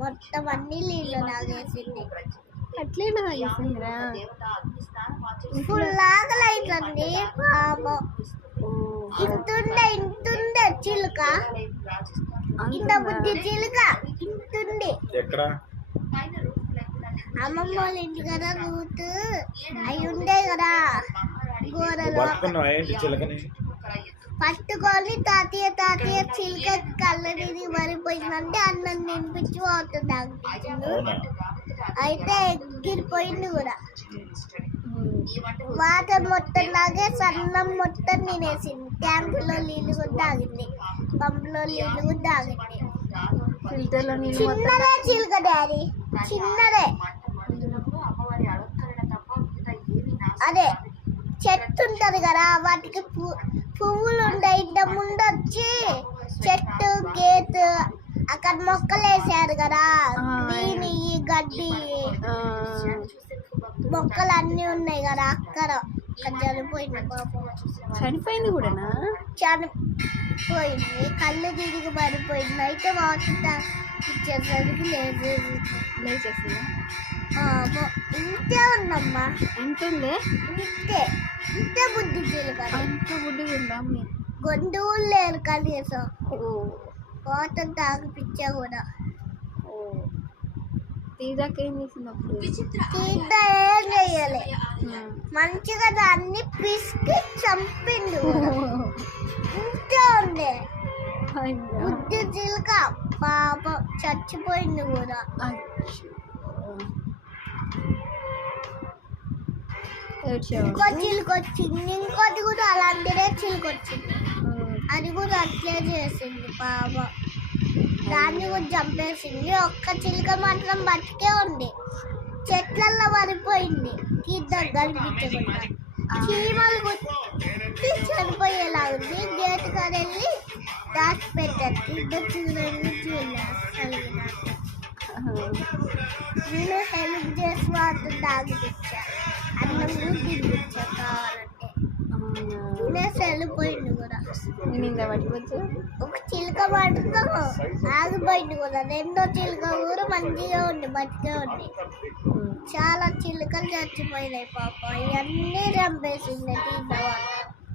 మొత్తం అన్ని నీళ్ళు తాగేసింది. అట్లే తాగేసిందిరా. ఫుల్ ఆకలి అవుతుంది పాపం. ఇంతుండే చిలుక, ఇంత బుద్ధి చిలుక ఇంతుంది. అమ్మమ్మ వాళ్ళ ఇంటి కదా రూతు అవి ఉండే కదా గోరలో పట్టుకొని తాతయ్య చిలుక కళ్ళని మరిపోయిందంటే అన్నం తినిపించి వాటర్ తాగిపించాడు. అయితే ఎగిరిపోయింది కూడా. వాటర్ మొత్తం తాగే సన్నం మొత్తం తినేసింది. ట్యాంకులో నీళ్ళు కూడా తాగింది, పంపులో నీళ్ళు కూడా తాగింది. చిన్నదే చిలుక డాడీ, చిన్నదే. అదే చెట్టు ఉంటది కదా, వాటికి పువ్వులు ఉంటాయి. ఇంత ముందు వచ్చి చెట్టు గేట్ అక్కడ మొక్కలు వేసారు కదా, గ్రీన్ ఈ గడ్డి మొక్కలు అన్ని ఉన్నాయి కదా, అక్కడ చనిపోయింది పాపం. చనిపోయింది కూడానా? చనిపోయింది, కళ్ళు తిరిగి పడిపోయింది. అయితే వాటర్ ఇచ్చేసరికి లేచేసింది. ఇంతే ఉందమ్మా. ఎంతుంది? ఇంతే బుద్ధి చిలుక. అంత బుద్ధిగా ఉందా? గొంతులు లేరు కనీసం. వాటర్ తాగిపిచ్చా కూడా. తీదాక ఏం చేసినప్పుడు? తీద్దా ఏం చెయ్యలే, మంచిగా దాన్ని పిసికి చంపిండు. ఇంతే ఉండే బుద్ధి చిలుక పాపం, చచ్చిపోయింది కూడా. ఇంకో చిలుక వచ్చింది, ఇంకోటి కూడా అలాంటిదే చిలుక వచ్చింది. అది కూడా అట్లే చేసింది పాపం, దాన్ని కూడా చంపేసింది. ఒక్క చిలుక మాత్రం బతికే ఉంది, చెట్లల్లో పడిపోయింది. తీద్దాం కనిపించకుండా చీమలు గుర్తి చనిపోయేలా ఉంది. గేటు కాడ వెళ్ళి దాచి పెట్టారు. ఇద్దరు నేను హెల్ప్ చేసి వాటర్ తాగిపించా, అన్నం కూడా తినిపించా కావాలంటే. తినేసి వెళ్ళిపోయింది కూడా. ఒక చిలుక పడుతూ ఆగిపోయింది కూడా. రెండో చిలుక కూడా మంచిగా ఉంది, బతికే ఉంది. చాలా చిలుకలు చచ్చిపోయినాయి పాపం, ఇవన్నీ చంపేసింది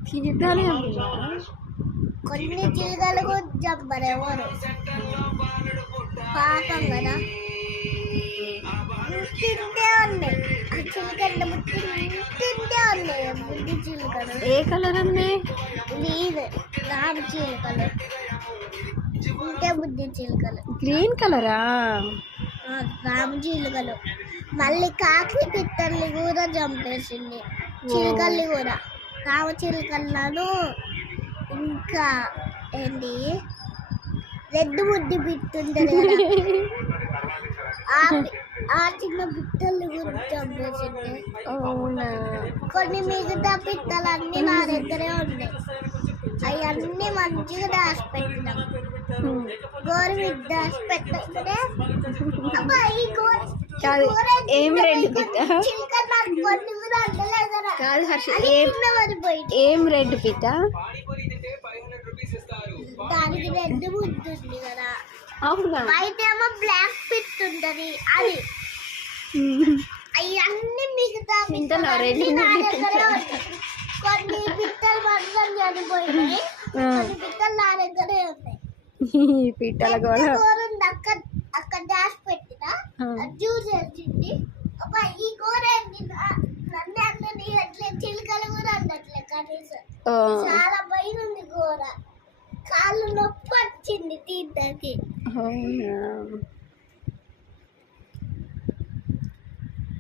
తీద్దాలి. కొన్ని చిలుకలు కూడా చంపరు ఎవరు, పాపం కదా. తింటే ఉన్నాయి ఆ చిలుకలు, తింటే ఉన్నాయి బుద్ధి చిలుకలు. ఏ కలర్ ఉన్నాయి? గ్రీన్ రామ్ చిలుకలు, ఇంటే బుద్ధి చిలుకలు. గ్రీన్ కలరా? రామ్ చిలుకలు. మళ్ళీ కాకి పిట్టల్ని కూడా చంపేసింది, చిలుకల్ని కూడా. రామ చిలుకలను ఇంకా ఏంటి రెడ్ బుద్ధి పిట్టుంటది ఆ చిన్న పిట్టల్ని కూడా చంపేసింది. కొన్ని మిగతా పిట్టలన్నీ నా దగ్గరే ఉన్నాయి, అవన్నీ మంచిగా దాచిపెట్టినాం. గోరు దాచిపెట్టితే ఏం రెడ్ పిట్ట? కాదు హర్ష, ఏం రెడ్ పిట్ట? దానికి రెడ్ బుద్ధి ఉంది కదా. అవునా? అయితే ఏమో బ్లాక్ పిట్ ఉంటది, అది అవన్నీ మిగతా కొన్ని పిట్టలు మాత్రం చనిపోయినాయి, కొన్ని పిట్టలు నా దగ్గరే ఉన్నాయి. పిట్టల గోర అక్కడ డాష్ పెట్టిన జ్యూస్ వచ్చింది. ఈ కూర నన్ను అన్నీ అట్లే చిలుకలు కూడా అన్నట్లే కనీసం. చాలా భయం ఉంది కూర, కాళ్ళు నొప్పి వచ్చింది తీద్దాకి.